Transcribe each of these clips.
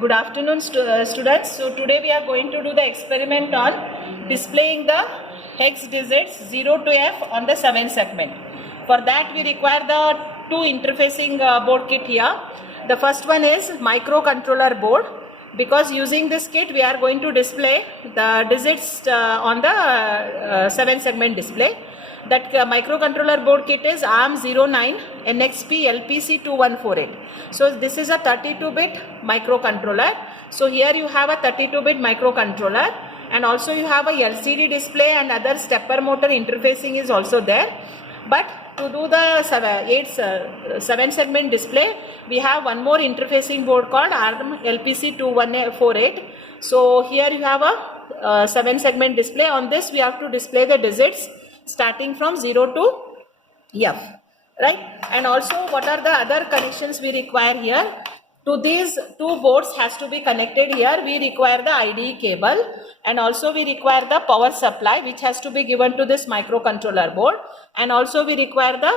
Good afternoon, students. So today we are going to do the experiment on displaying the hex digits 0 to F on the 7 segment. For that we require the two interfacing board kit here. The first one is microcontroller board, because using this kit we are going to display the digits on the 7 segment display. That microcontroller board kit is ARM09 NXP LPC2148. So this is a 32-bit microcontroller. So here you have a 32-bit microcontroller, and also you have a LCD display and other stepper motor interfacing is also there. But to do the 7 segment display, we have one more interfacing board called ARM LPC2148. So here you have a 7 segment display. On this we have to display the digits starting from 0 to F, right? And also what are the other connections we require here? To these two boards has to be connected here. We require the IDE cable, and also we require the power supply which has to be given to this microcontroller board, and also we require the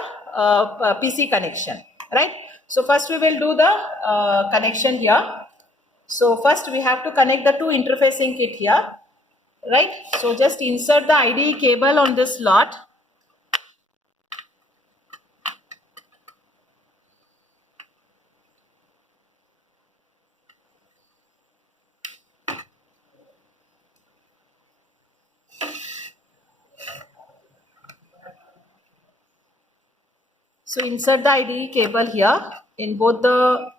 PC connection, right? So first we will do the connection here. So first we have to connect the two interfacing kit here, right? So just insert the IDE cable on this slot. So insert the IDE cable here in both the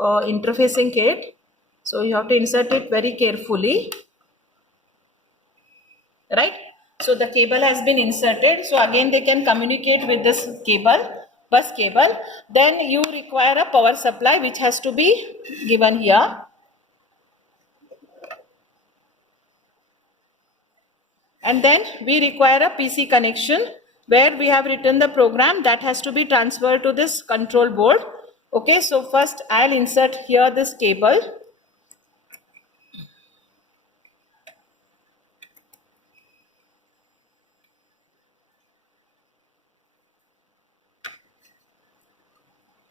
interfacing kit. So you have to insert it very carefully, right? So the cable has been inserted. So again they can communicate with this cable, bus cable. Then you require a power supply which has to be given here. And then we require a PC connection where we have written the program that has to be transferred to this control board. Okay, so first I'll insert here this cable.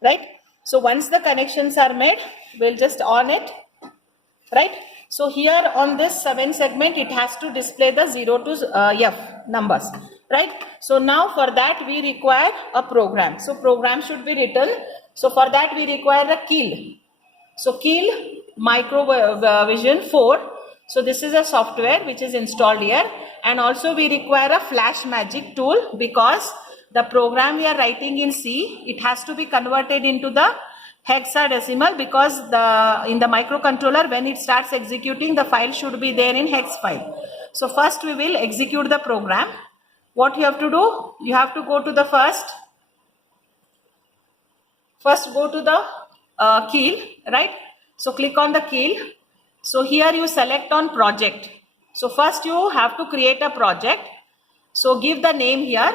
Right? So once the connections are made, we'll just on it, right? So here on this 7 segment, it has to display the 0 to F numbers, right? So now for that we require a program. So program should be written. So for that we require a Keil. So Keil Microvision 4. So this is a software which is installed here, and also we require a Flash Magic tool, because the program we are writing in C, it has to be converted into the hexadecimal, because in the microcontroller when it starts executing, the file should be there in hex file. So first we will execute the program. What you have to do? You have to go to the first go to the Keil, right? So click on the Keil. So here you select on project. So first you have to create a project. So give the name here,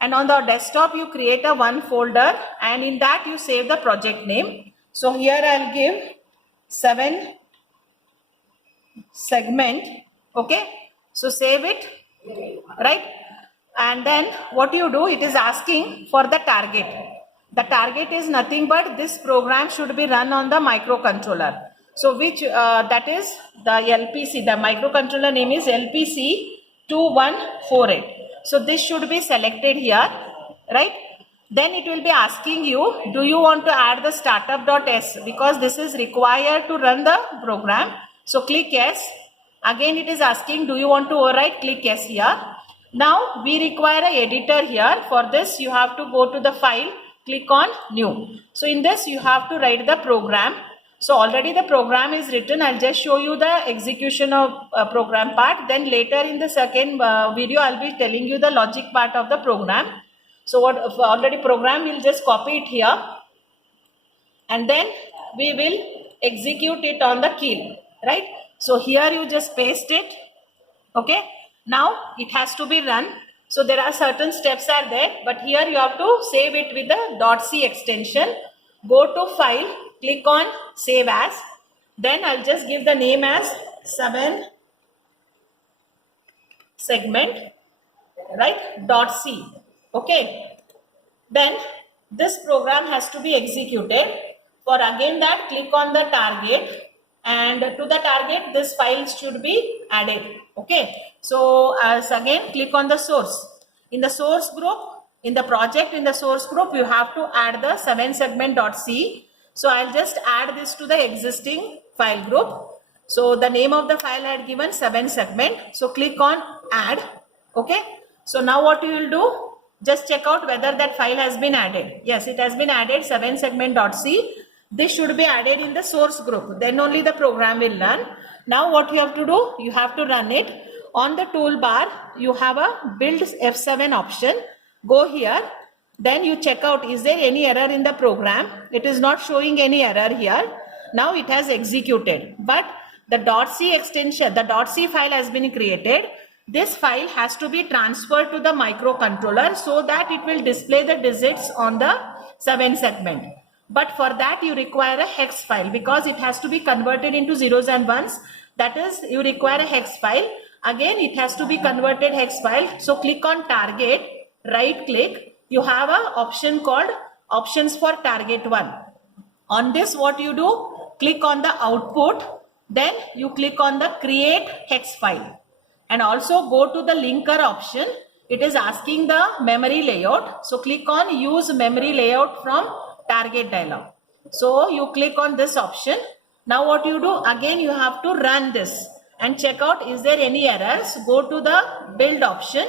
and on the desktop you create a one folder, and in that you save the project name. So here I'll give 7 segment. Okay, so save it, right? And then what you do, it is asking for the target. The target is nothing but this program should be run on the microcontroller. So which that is the LPC, the microcontroller name is LPC2148. So this should be selected here, right? Then it will be asking you, do you want to add the startup.s, because this is required to run the program. So click yes. Again it is asking, do you want to overwrite? Click yes here. Now we require an editor here. For this you have to go to the file, click on new. So in this you have to write the program. So already the program is written. I'll just show you the execution of program part. Then later in the second video, I'll be telling you the logic part of the program. So what already program, we'll just copy it here. And then we will execute it on the Keil, right? So here you just paste it. Okay. Now it has to be run. So there are certain steps are there, but here you have to save it with the .c extension. Go to file, click on save as, then I'll just give the name as 7 segment, right, .c. Okay, then this program has to be executed. For again that, click on the target, and to the target this file should be added. Okay, so as again click on the source. In the source group, in the project, in the source group, you have to add the 7segment.c. So I'll just add this to the existing file group. So the name of the file I had given 7segment. So click on add. Okay, so now what you will do, just check out whether that file has been added. Yes, it has been added, 7segment.c. This should be added in the source group. Then only the program will run. Now what you have to do, you have to run it. On the toolbar, you have a build F7 option. Go here. Then you check out, is there any error in the program? It is not showing any error here. Now it has executed. But the .c extension, the .c file has been created. This file has to be transferred to the microcontroller so that it will display the digits on the 7segment. But for that you require a hex file because it has to be converted into zeros and ones. That is, you require a hex file. Again, it has to be converted hex file. So click on target, right click. You have an option called options for target 1. On this, what you do, click on the output. Then you click on the create hex file. And also go to the linker option. It is asking the memory layout. So click on use memory layout from target dialog. So you click on this option. Now what you do, again you have to run this and check out is there any errors. Go to the build option.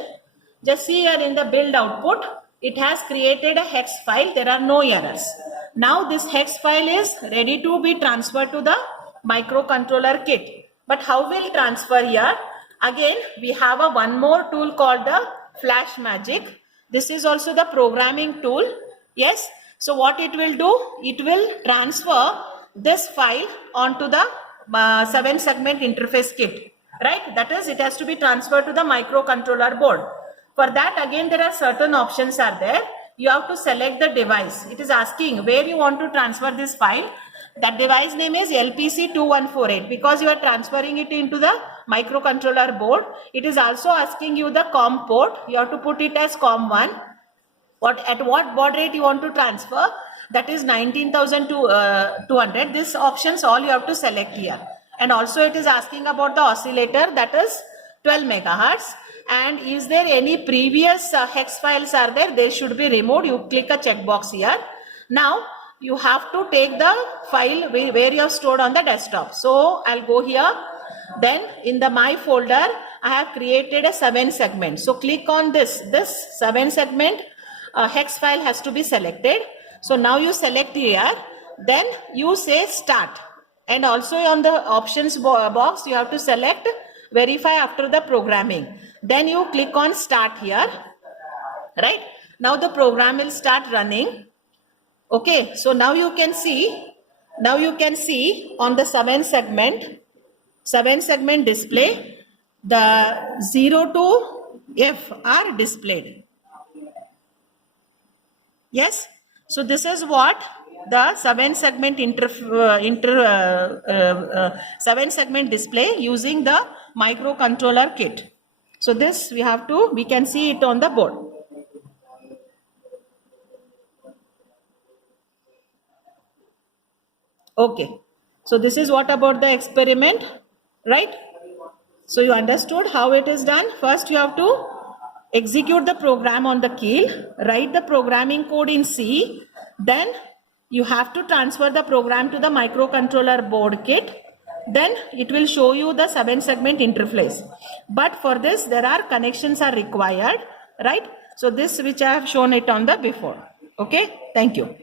Just see here in the build output, it has created a hex file. There are no errors. Now this hex file is ready to be transferred to the microcontroller kit. But how will transfer here? Again, we have a one more tool called the Flash Magic. This is also the programming tool. Yes. So what it will do, it will transfer this file onto the 7-segment interface kit, right? That is, it has to be transferred to the microcontroller board. For that, again, there are certain options are there. You have to select the device. It is asking where you want to transfer this file. That device name is LPC2148 because you are transferring it into the microcontroller board. It is also asking you the COM port. You have to put it as COM1. At what baud rate you want to transfer, that is 19,200. These options all you have to select here. And also it is asking about the oscillator, that is 12 megahertz. And is there any previous hex files are there? They should be removed. You click a checkbox here. Now you have to take the file where you have stored on the desktop. So I'll go here. Then in the my folder, I have created a 7-segment. So click on this 7-segment. Hex file has to be selected. So now you select here, then you say start, and also on the options box you have to select verify after the programming. Then you click on start here, right? Now the program will start running. Okay, so now you can see on the 7-segment display, the 0 to F are displayed. Yes, so this is what the 7-segment 7-segment display using the microcontroller kit. So this we can see it on the board. Okay, so this is what about the experiment, right? So you understood how it is done. First you have to execute the program on the key, write the programming code in C, then you have to transfer the program to the microcontroller board kit, then it will show you the 7-segment interface. But for this there are connections are required, right? So this which I have shown it on the before. Okay, thank you.